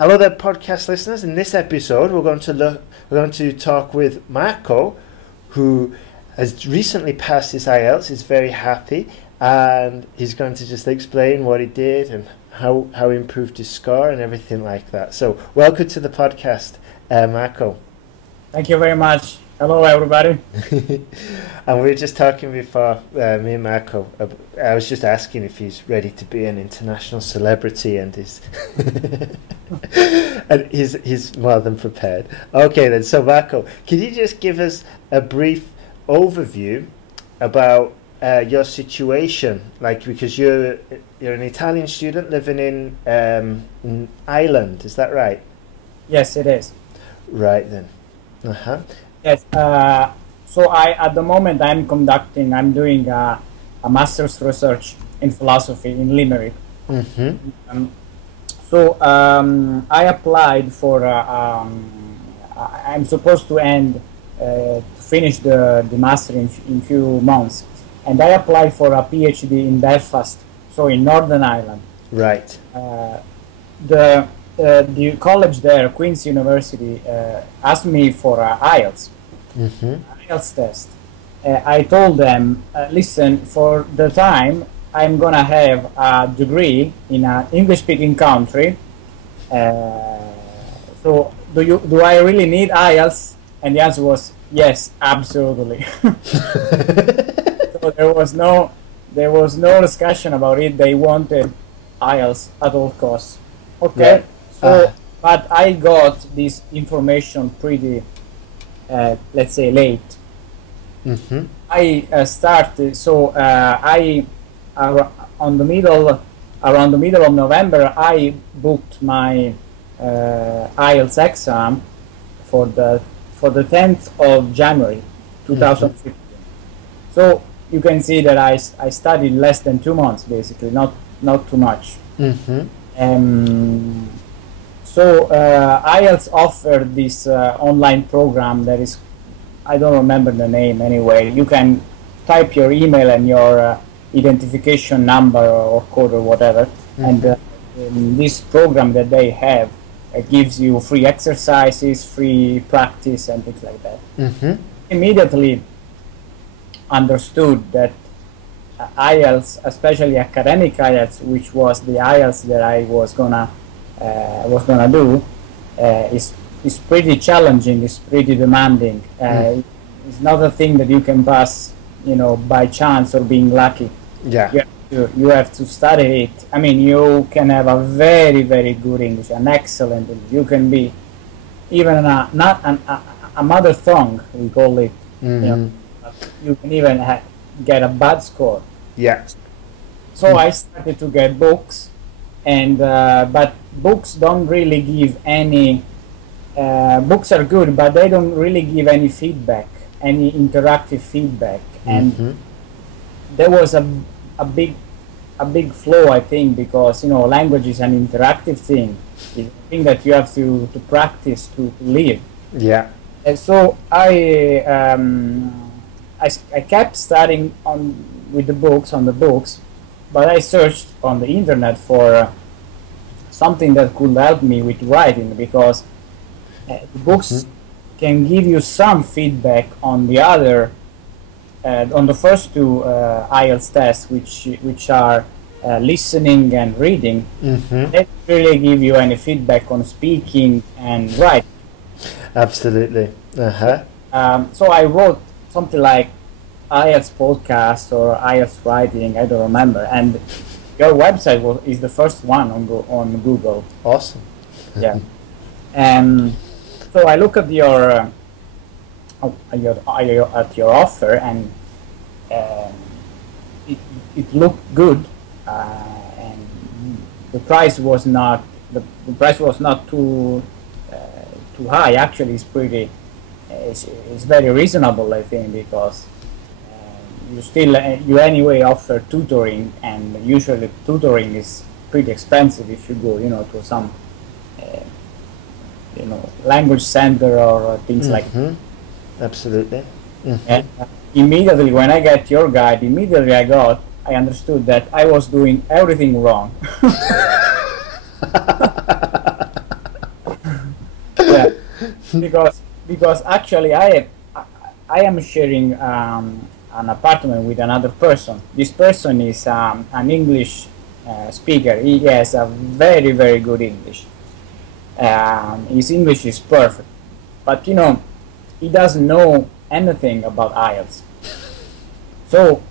Hello there, podcast listeners. In this episode, we're going to talk with Marco, who has recently passed his IELTS. He's very happy, and he's going to just explain what he did and how he improved his score and everything like that. So, welcome to the podcast, Marco. Thank you very much. Hello, everybody. And we were just talking before, me and Marco. I was just asking if he's ready to be an international celebrity, and he's more than prepared. Okay, then. So, Marco, can you just give us a brief overview about your situation? Like, because you're an Italian student living in Ireland, is that right? Yes, it is. Right then. Yes. So at the moment, I'm doing a master's research in philosophy in Limerick. I applied for. I'm supposed to finish the master in few months, and I applied for a PhD in Belfast, so in Northern Ireland. Right. The college there, Queen's University, asked me for IELTS, IELTS test. I told them, listen, for the time, I'm gonna have a degree in an English-speaking country. So, do I really need IELTS? And the answer was yes, absolutely. So there was no discussion about it. They wanted IELTS at all costs. Okay. Right. So, but I got this information pretty, let's say, late. I started. So around the middle of November, I booked my IELTS exam for the 10th of January, 2015. So you can see that I studied less than 2 months, basically, not too much. So IELTS offered this online program that is, I don't remember the name anyway. You can type your email and your identification number or code or whatever, and this program that they have gives you free exercises, free practice, and things like that. Immediately understood that IELTS, especially academic IELTS, which was the IELTS that I was gonna do, is pretty challenging. It's pretty demanding. It's not a thing that you can pass, by chance or being lucky. Yeah. You have to study it. I mean, you can have a very, very good English, an excellent English. You can be even a mother tongue, we call it. You can even get a bad score. Yeah. So I started to get books, and but books don't really give any. Books are good, but they don't really give any feedback, any interactive feedback, and there was a big flaw, I think, because language is an interactive thing. It's a thing that you have to practice to live. Yeah. And so I kept studying on the books, but I searched on the internet for something that could help me with writing, because the books can give you some feedback on the other, on the first two IELTS tests, which are listening and reading. They don't really give you any feedback on speaking and writing. Absolutely. So I wrote something like IELTS podcast or IELTS writing, I don't remember, and your website is the first one on Google. Awesome. Yeah. So I look at your offer, and it looked good, and the price was not too high. Actually, it's very reasonable, I think, because you anyway offer tutoring, and usually tutoring is pretty expensive if you go to some language center or things like that. Absolutely. And immediately when I get your guide, I understood that I was doing everything wrong. because actually I am sharing an apartment with another person. This person is an English speaker. He has a very, very good English. His English is perfect, but you know, he doesn't know anything about IELTS. So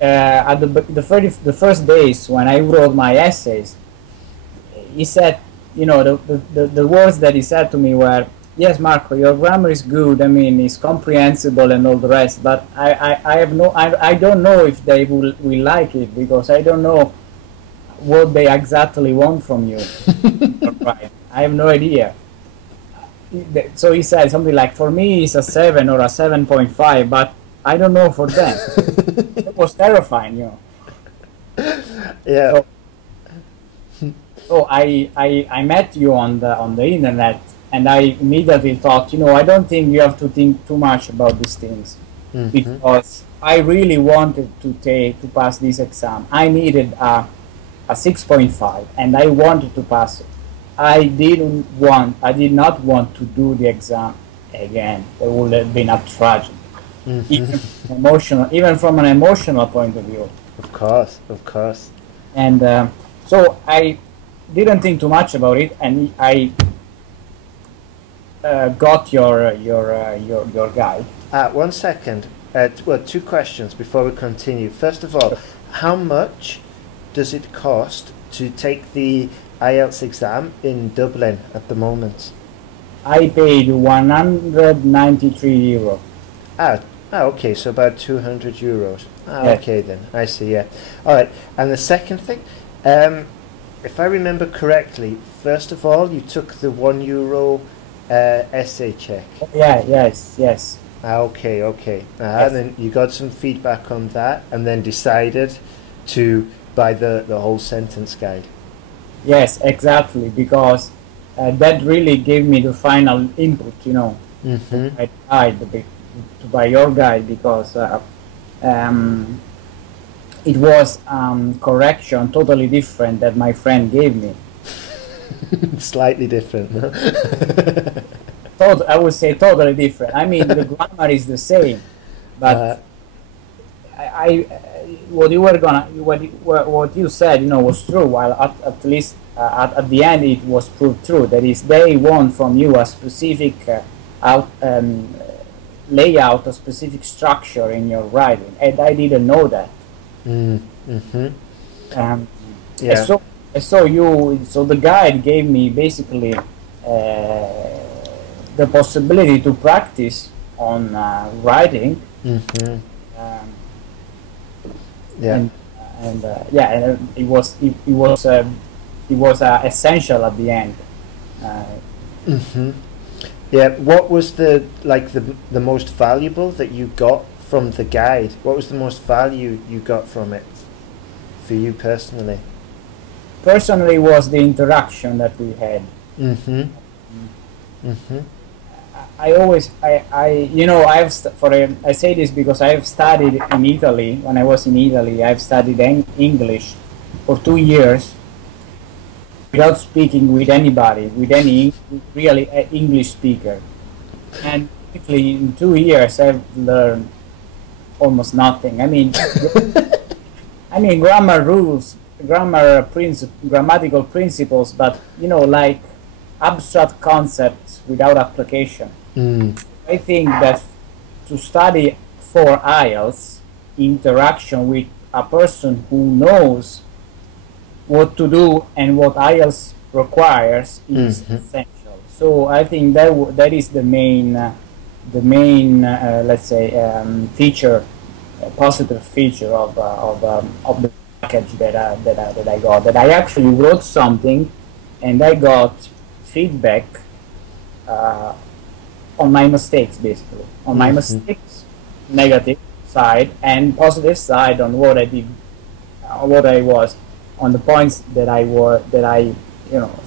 at the first days when I wrote my essays, he said, you know, the words that he said to me were, "Yes, Marco, your grammar is good. I mean, it's comprehensible and all the rest. But I don't know if they will like it, because I don't know what they exactly want from you." Right? I have no idea. So he said something like, "For me, it's a 7 or a 7.5, but I don't know for them." It was terrifying, you know. Yeah. So I met you on the internet. And I immediately thought, you know, I don't think you have to think too much about these things, because I really wanted to pass this exam. I needed a 6.5, and I wanted to pass it. I did not want to do the exam again. It would have been a tragedy, even from an emotional point of view. Of course. And so I didn't think too much about it, and I got your guide. 1 second. Well, 2 questions before we continue. First of all, how much does it cost to take the IELTS exam in Dublin at the moment? I paid €193. Okay, so about €200. Yeah. Okay then, I see, yeah. Alright, and the second thing, if I remember correctly, first of all, you took the €1 essay check. Yes. Okay. Yes. And then you got some feedback on that, and then decided to buy the whole sentence guide. Yes, exactly, because that really gave me the final input, you know. I tried to buy your guide, because it was correction totally different that my friend gave me. Slightly different, no? I would say totally different. I mean, the grammar is the same, but what you said, you know, was true. While at least at the end, it was proved true. That is, they want from you a specific layout, a specific structure in your writing, and I didn't know that. Yeah. So the guide gave me basically the possibility to practice on writing. Yeah. And it was essential at the end. Yeah. What was the most valuable that you got from the guide? What was the most value you got from it for you personally? Personally, was the interaction that we had. I say this because I have studied in Italy. When I was in Italy, I've studied English for 2 years without speaking with anybody, with any really English speaker. And basically, in 2 years, I've learned almost nothing. I mean, grammar rules, grammatical principles, but you know, like abstract concepts without application. I think that to study for IELTS, interaction with a person who knows what to do and what IELTS requires is essential. So I think that is the main let's say feature, positive feature of the package that I got. That I actually wrote something, and I got feedback on my mistakes, basically on my mistakes, negative side, and positive side on what I did, what I was, on the points that I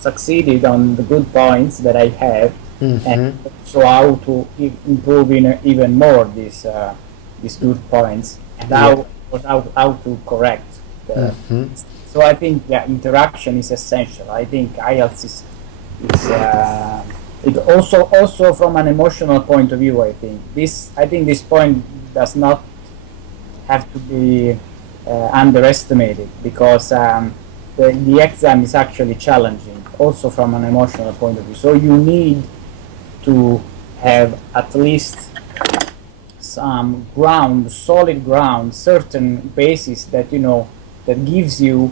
succeeded, on the good points that I have, and so how to improve even more these good points, and how to correct. So I think interaction is essential. I think IELTS It also from an emotional point of view, I think this point does not have to be underestimated, because the exam is actually challenging, also from an emotional point of view. So you need to have at least some ground, solid ground, certain basis that that gives you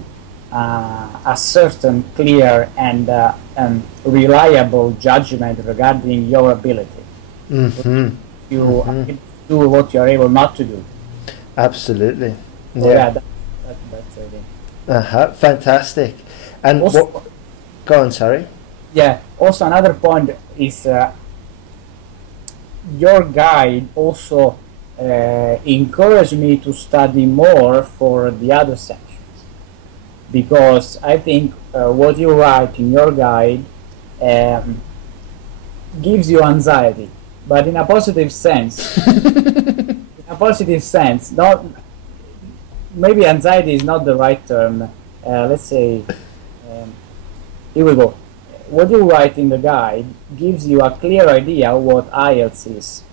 a certain clear and reliable judgment regarding your ability. You do what you are able not to do. Absolutely. So that's it. Fantastic. And also, go on, sorry. Yeah. Also, another point is your guide also encouraged me to study more for the other sections, because I think what you write in your guide gives you anxiety, but in a positive sense. In a positive sense, not maybe anxiety is not the right term. Let's say, here we go. What you write in the guide gives you a clear idea what IELTS is,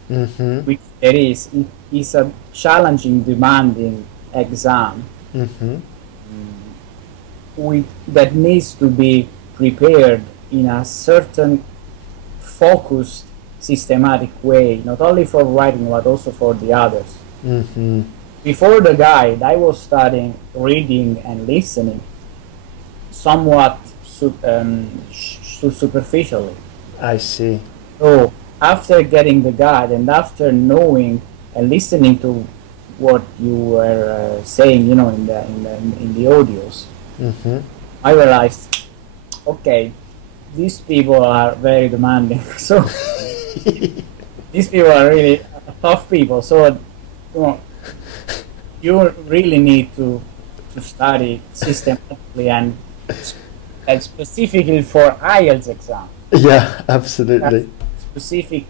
which it is. It is a challenging, demanding exam that needs to be prepared in a certain focused, systematic way, not only for writing but also for the others. Before the guide, I was studying reading and listening somewhat superficially. I see. So after getting the guide and after knowing and listening to what you were saying, in the audios, I realized, okay, these people are very demanding. So these people are really tough people. So you really need to study systematically and specifically for IELTS exam. Yeah, absolutely. Specific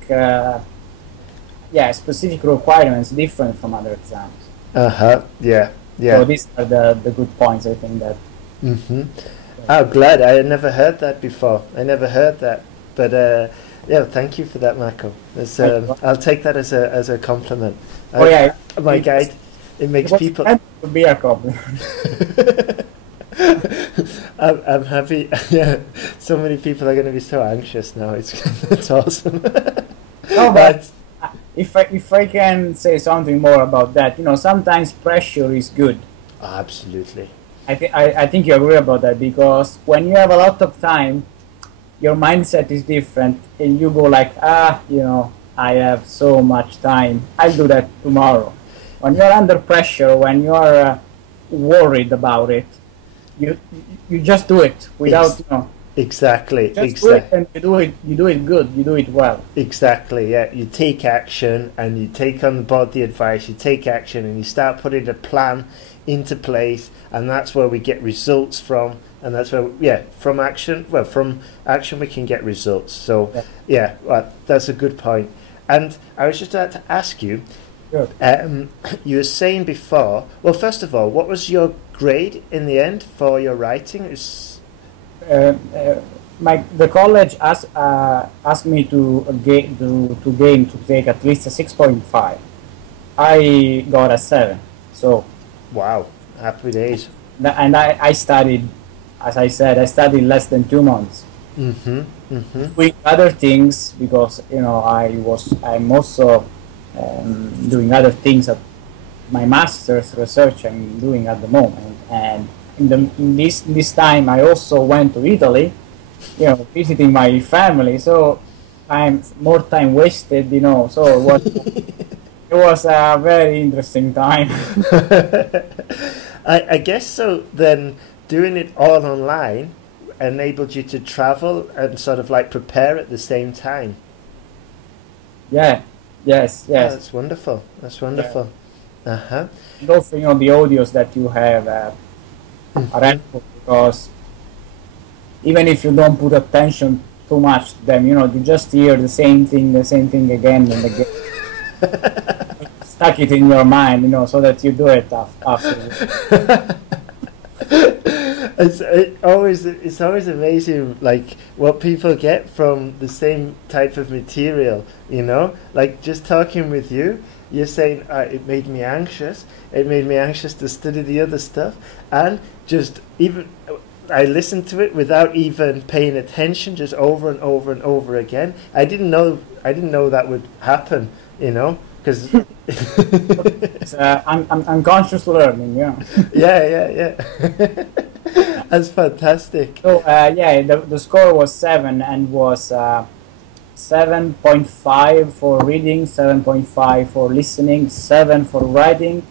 requirements different from other exams. Yeah. So these are the good points, I think, that. Oh, glad. I had never heard that before. I never heard that. But yeah, thank you for that, Marco. I'll take that as a compliment. My guide, it makes people. It would be a compliment. I'm happy. Yeah, so many people are going to be so anxious now. It's awesome. No, but if I can say something more about that, sometimes pressure is good. Oh, absolutely. I think you agree about that, because when you have a lot of time, your mindset is different, and you go like, I have so much time, I'll do that tomorrow. When you're under pressure, when you're worried about it, you just do it without Exactly. do it, and you do it good, you do it well. Exactly. Yeah, you take action and you take on board the advice. You take action and you start putting a plan into place, and that's where we get results from. And that's where, from action we can get results. So that's a good point. And I was just about to ask you. Sure. You were saying before. Well, first of all, what was your grade in the end for your writing? The college asked me to take at least a 6.5. I got a 7. So. Wow! Happy days. And I studied, as I said, less than 2 months. With other things, because I'm also doing other things at my master's research I'm doing at the moment, and in this time I also went to Italy, visiting my family. So I'm more time wasted, So it was a very interesting time. I guess so. Then doing it all online enabled you to travel and sort of like prepare at the same time. Yeah. Yes. Oh, that's wonderful. Yeah. And also, the audios that you have are helpful, because even if you don't put attention too much to them, you just hear the same thing again and again. Stuck it in your mind, so that you do it after. It's always amazing, like what people get from the same type of material. You know, like just talking with you, you're saying it made me anxious. It made me anxious to study the other stuff, and just even I listened to it without even paying attention, just over and over and over again. I didn't know that would happen. You know, because I'm unconscious learning. Yeah. Yeah. That's fantastic. So the score was 7 and was 7.5 for reading, 7.5 for listening, 7 for writing,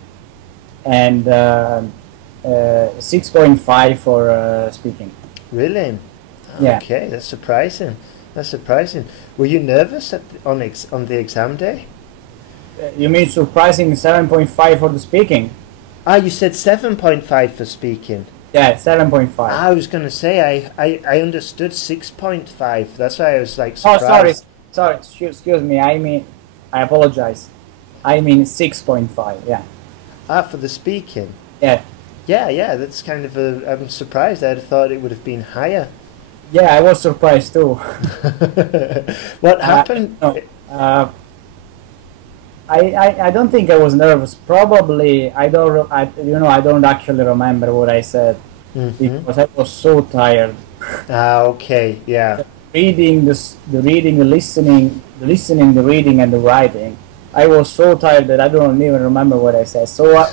and 6.5 for speaking. Really? Yeah. Okay, that's surprising. Were you nervous on the exam day? You mean surprising 7.5 for the speaking? You said 7.5 for speaking. Yeah, 7.5. I was going to say, I understood 6.5. That's why I was like surprised. Oh, sorry. Excuse me. I apologize. I mean 6.5, yeah. For the speaking? Yeah. Yeah, that's kind of I'm surprised. I'd have thought it would have been higher. Yeah, I was surprised too. What happened? I don't think I was nervous. Probably I don't actually remember what I said because I was so tired. Okay, yeah. The reading, the listening, the reading, and the writing. I was so tired that I don't even remember what I said. So,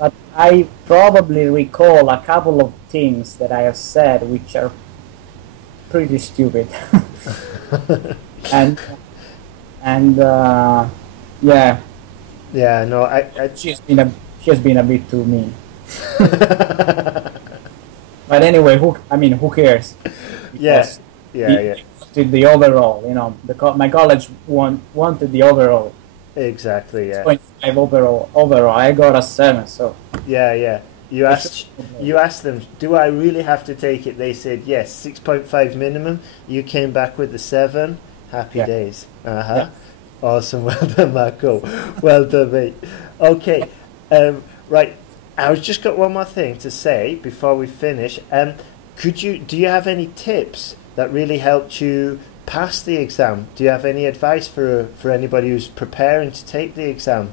but I probably recall a couple of things that I have said which are pretty stupid, and yeah. Yeah, no, She has been a bit too mean. But anyway, who cares? Because yeah. Did the overall, my college wanted the overall. Exactly, yeah. 6.5 overall. I got a 7, so. Yeah. You asked them, do I really have to take it? They said yes, 6.5 minimum. You came back with the 7. Happy days. Yeah. Awesome, well done, Marco. Well done, mate. Okay, right. I was just got one more thing to say before we finish. Do you have any tips that really helped you pass the exam? Do you have any advice for anybody who's preparing to take the exam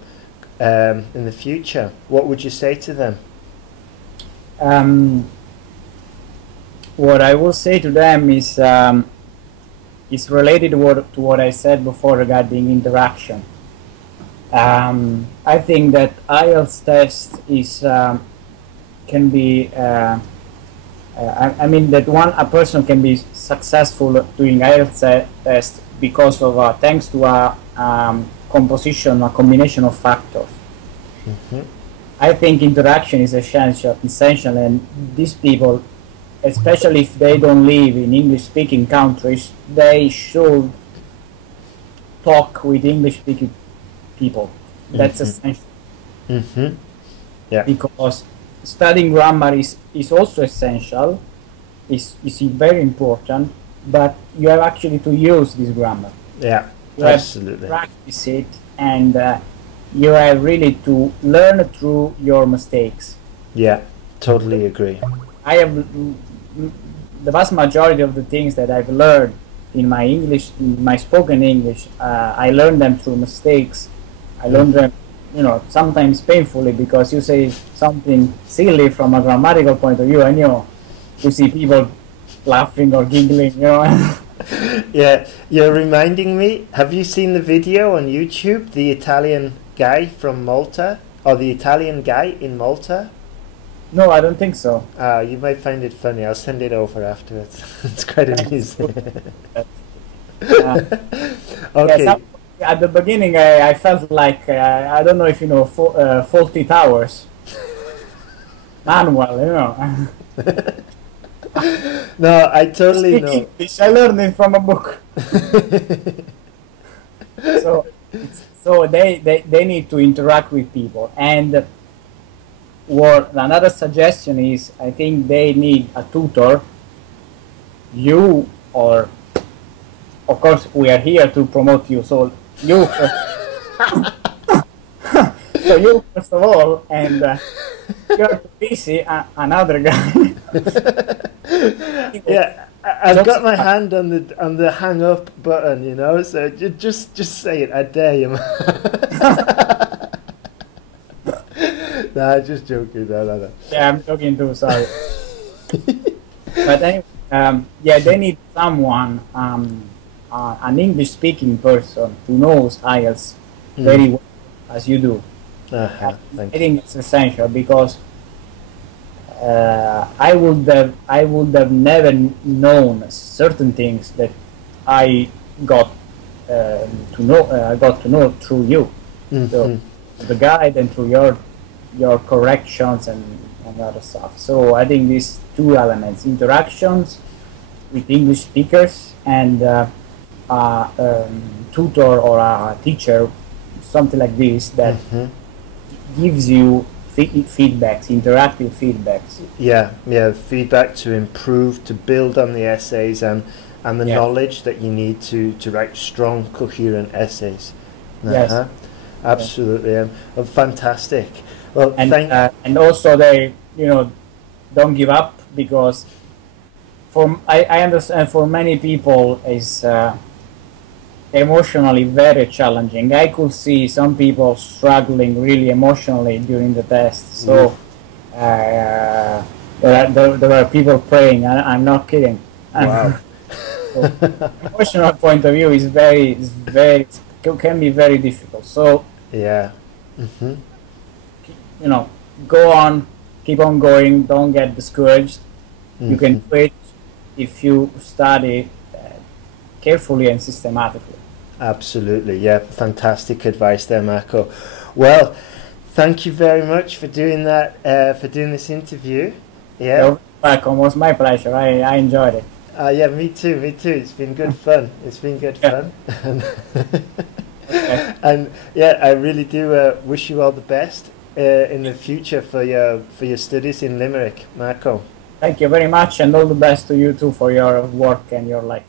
in the future? What would you say to them? What I will say to them is related to what I said before regarding interaction. I think that IELTS test can be. That a person can be successful doing IELTS test because of thanks to a combination of factors. I think interaction is essential, and these people, especially if they don't live in English-speaking countries, they should talk with English-speaking people. That's essential. Yeah. Because studying grammar is also essential, is very important, but you have actually to use this grammar. Yeah, you absolutely. Have to practice it, and you have really to learn through your mistakes. Yeah, totally agree. I have the vast majority of the things that I've learned in my spoken English, I learned them through mistakes. I learned them, sometimes painfully, because you say something silly from a grammatical point of view, and you see people laughing or giggling, Yeah, you're reminding me. Have you seen the video on YouTube, the Italian guy from Malta, or the Italian guy in Malta? No, I don't think so. You might find it funny. I'll send it over afterwards. It's quite amusing. Okay. Yeah, at the beginning, I felt like, I don't know if you know, Faulty Towers. Manuel, No, I totally know. English, I learned it from a book. So they need to interact with people. And another suggestion is, I think they need a tutor. You, or of course we are here to promote you, so you So you first of all, and you're too busy. Another guy. Yeah, I've got my hand on the hang up button, you know. So just say it. I dare you, man. Nah, just joking. No. Yeah, I'm joking too. Sorry. But anyway, yeah, they need someone, an English-speaking person who knows IELTS very well, as you do. I think it's essential because I would have never known certain things that I got to know through you. So the guide and through your corrections and other stuff. So I think these two elements, interactions with English speakers and tutor or a teacher, something like this, that gives you feedbacks, interactive feedbacks. Yeah, feedback to improve, to build on the essays and the knowledge that you need to write strong, coherent essays. Yes, absolutely, fantastic. Well, and also they, don't give up, because I understand for many people is emotionally very challenging. I could see some people struggling really emotionally during the test. So there were people praying. I'm not kidding. Wow. So, emotional point of view is can be very difficult. So yeah, go on, keep on going. Don't get discouraged. You can do it if you study carefully and systematically. Absolutely, yeah. Fantastic advice there, Marco. Well, thank you very much for doing that, for doing this interview. Yeah. You're welcome. It was my pleasure. I enjoyed it. Yeah, me too. It's been good fun. Fun. Okay. And yeah, I really do wish you all the best in the future for your studies in Limerick, Marco. Thank you very much, and all the best to you too for your work and your life.